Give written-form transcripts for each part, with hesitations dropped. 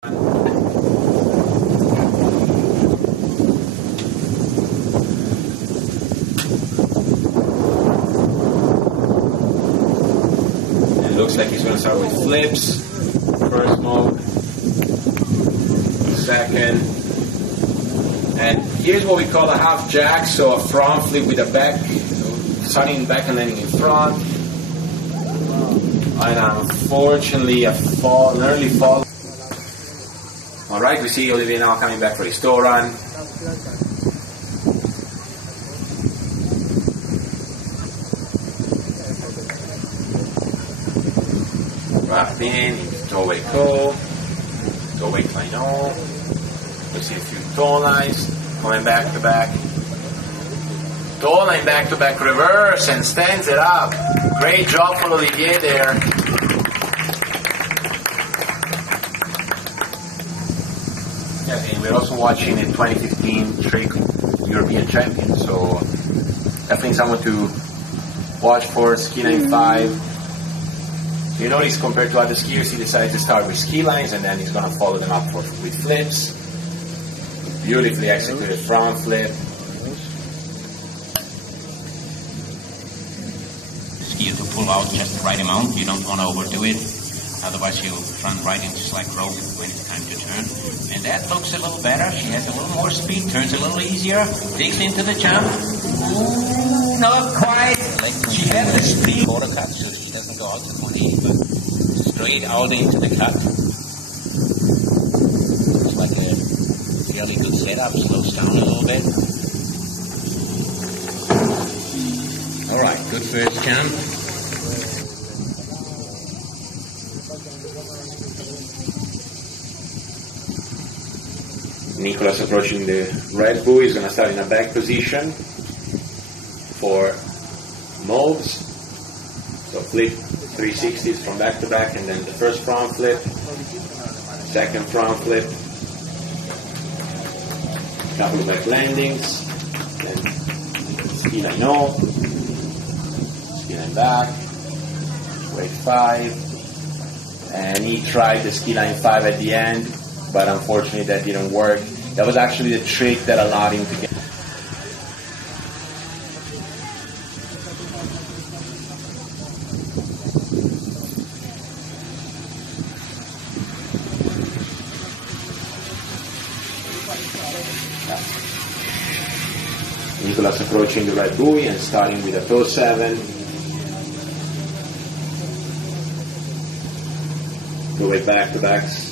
It looks like he's going to start with flips. First mode, second, and here's what we call a half jack, so a front flip with a back, starting in back and landing in front. And unfortunately an early fall. Alright, we see Olivier now coming back for his toe run. Wrap in, toe-way co, toe-way clino. We see a few toe lines, going back to back. Toe line back to back reverse and stands it up. Great job for Olivier there. Yeah, and we're also watching a 2015 trick European champion, so definitely someone to watch for. Ski line 5. You notice compared to other skiers, he decided to start with ski lines and then he's going to follow them up with flips. Beautifully executed front flip. Skier to pull out just the right amount. You don't want to overdo it, otherwise you'll run right into slack rope when it's time to turn. And that looks a little better. She has a little more speed, turns a little easier, digs into the jump. Ooh, not quite. She had the speed. Quarter cut, so she doesn't go out to 180, but straight out into the cut. It's like a fairly good setup. Slows down a little bit. All right, good first jump. Nicolas approaching the red buoy. He's going to start in a back position for moves. So flip 360s from back to back, and then the first front flip, second front flip, couple of back landings, then ski line no, ski line back, wave 5, and he tried the ski line 5 at the end, but unfortunately that didn't work. That was actually the trick that allowed him to get. Nicolas approaching the red buoy and starting with a toe 7. Go way back to backs.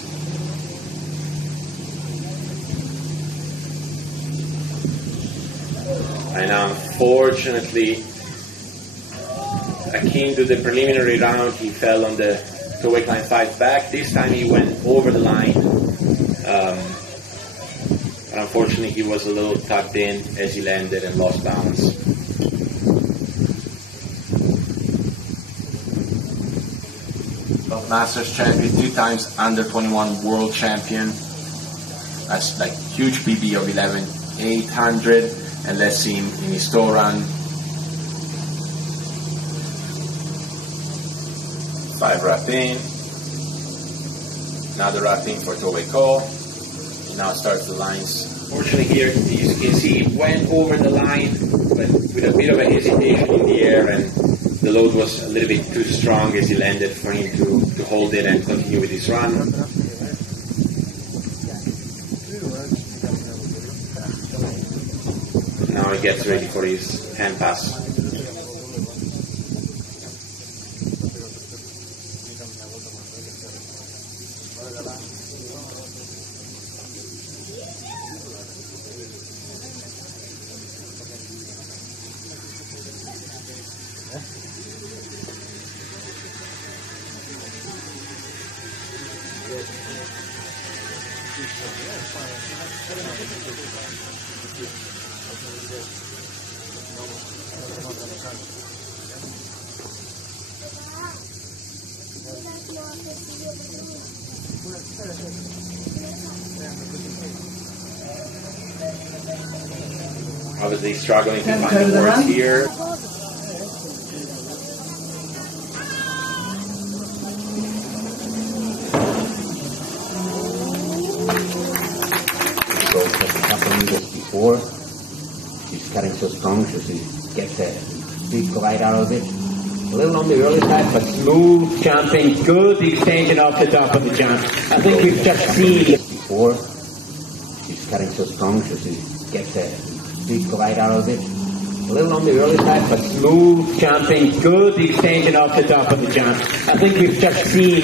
And unfortunately, akin to the preliminary round, he fell on the toe line 5 back. This time he went over the line. But unfortunately, he was a little tucked in as he landed and lost balance. Masters champion, 2 times under 21 world champion. That's like huge PB of 11,800. And let's see him in his toe run. 5 wrap in. Another wrap in for toe-way co. He now starts the lines. Fortunately here, as you can see, he went over the line, but with a bit of a hesitation in the air, and the load was a little bit too strong as he landed for him to hold it and continue with his run. Now he gets ready for his hand pass. Obviously struggling to find the words here. before. She's cutting so strong, so she gets a big glide out of it. A little on the early side, but smooth jumping. Good extension off the top of the jump. I think we've just seen before. She's cutting so strong, so she gets a big glide out of it. A little on the early side, but smooth jumping. Good extension off the top of the jump. I think we've just seen